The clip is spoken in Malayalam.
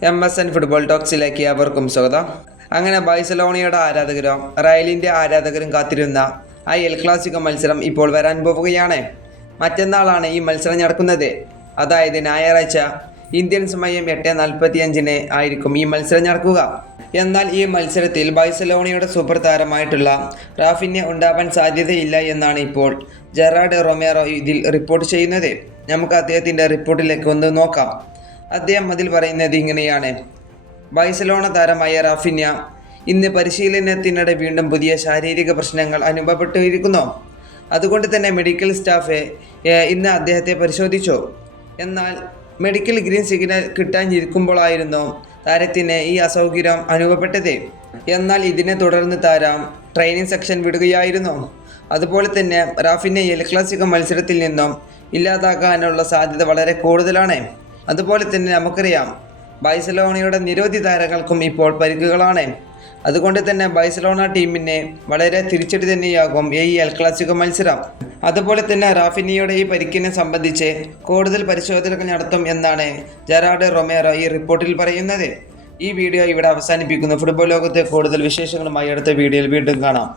MSN ഫുട്ബോൾ ടോക്സിലേക്ക് അവർക്കും സ്വാഗതം. അങ്ങനെ ബാഴ്സലോണയുടെ ആരാധകരും റയലിൻ്റെ ആരാധകരും കാത്തിരുന്ന ആ എൽ ക്ലാസിക്കോ മത്സരം ഇപ്പോൾ വരാൻ പോവുകയാണ്. മറ്റന്നാളാണ് ഈ മത്സരം നടക്കുന്നത്. അതായത് ഞായറാഴ്ച ഇന്ത്യൻ സമയം 8:45 ആയിരിക്കും ഈ മത്സരം നടക്കുക. എന്നാൽ ഈ മത്സരത്തിൽ ബാഴ്സലോണയുടെ സൂപ്പർ താരമായിട്ടുള്ള റാഫിന്യ ഉണ്ടാവാൻ സാധ്യതയില്ല എന്നാണ് ഇപ്പോൾ ജെറാർഡ് റൊമേറോ ഇതിൽ റിപ്പോർട്ട് ചെയ്യുന്നത്. നമുക്ക് അദ്ദേഹത്തിൻ്റെ റിപ്പോർട്ടിലേക്ക് ഒന്ന് നോക്കാം. അദ്ദേഹം അതിൽ പറയുന്നത് ഇങ്ങനെയാണ്: ബാഴ്സലോണ താരമായ റാഫിന്യ ഇന്ന് പരിശീലനത്തിനിടെ വീണ്ടും പുതിയ ശാരീരിക പ്രശ്നങ്ങൾ അനുഭവപ്പെട്ടിരിക്കുന്നു. അതുകൊണ്ട് തന്നെ മെഡിക്കൽ സ്റ്റാഫ് ഇന്ന് അദ്ദേഹത്തെ പരിശോധിച്ചു. എന്നാൽ മെഡിക്കൽ ഗ്രീൻ സിഗ്നൽ കിട്ടാനിരിക്കുമ്പോഴായിരുന്നു താരത്തിന് ഈ അസൗകര്യം അനുഭവപ്പെട്ടത്. എന്നാൽ ഇതിനെ തുടർന്ന് താരം ട്രെയിനിങ് സെക്ഷൻ വിടുകയായിരുന്നു. അതുപോലെ തന്നെ റാഫിനെ എൽ ക്ലാസിക്കോ മത്സരത്തിൽ നിന്നും ഇല്ലാതാക്കാനുള്ള സാധ്യത വളരെ കൂടുതലാണ്. അതുപോലെ തന്നെ നമുക്കറിയാം, ബാഴ്സലോണയുടെ നിരവധി താരങ്ങൾക്കും ഇപ്പോൾ പരിക്കുകളാണ്. അതുകൊണ്ട് തന്നെ ബാഴ്സലോണ ടീമിന് വളരെ തിരിച്ചടി തന്നെയാകും ഈ എൽ ക്ലാസിക്കോ മത്സരം. അതുപോലെ തന്നെ റാഫിനിയുടെ ഈ പരിക്കിനെ സംബന്ധിച്ച് കൂടുതൽ പരിശോധനകൾ നടത്തും എന്നാണ് ജെറാർഡ് റൊമേറോ ഈ റിപ്പോർട്ടിൽ പറയുന്നത്. ഈ വീഡിയോ ഇവിടെ അവസാനിപ്പിക്കുന്നു. ഫുട്ബോൾ ലോകത്തെ കൂടുതൽ വിശേഷങ്ങളുമായി അടുത്ത വീഡിയോയിൽ വീണ്ടും കാണാം.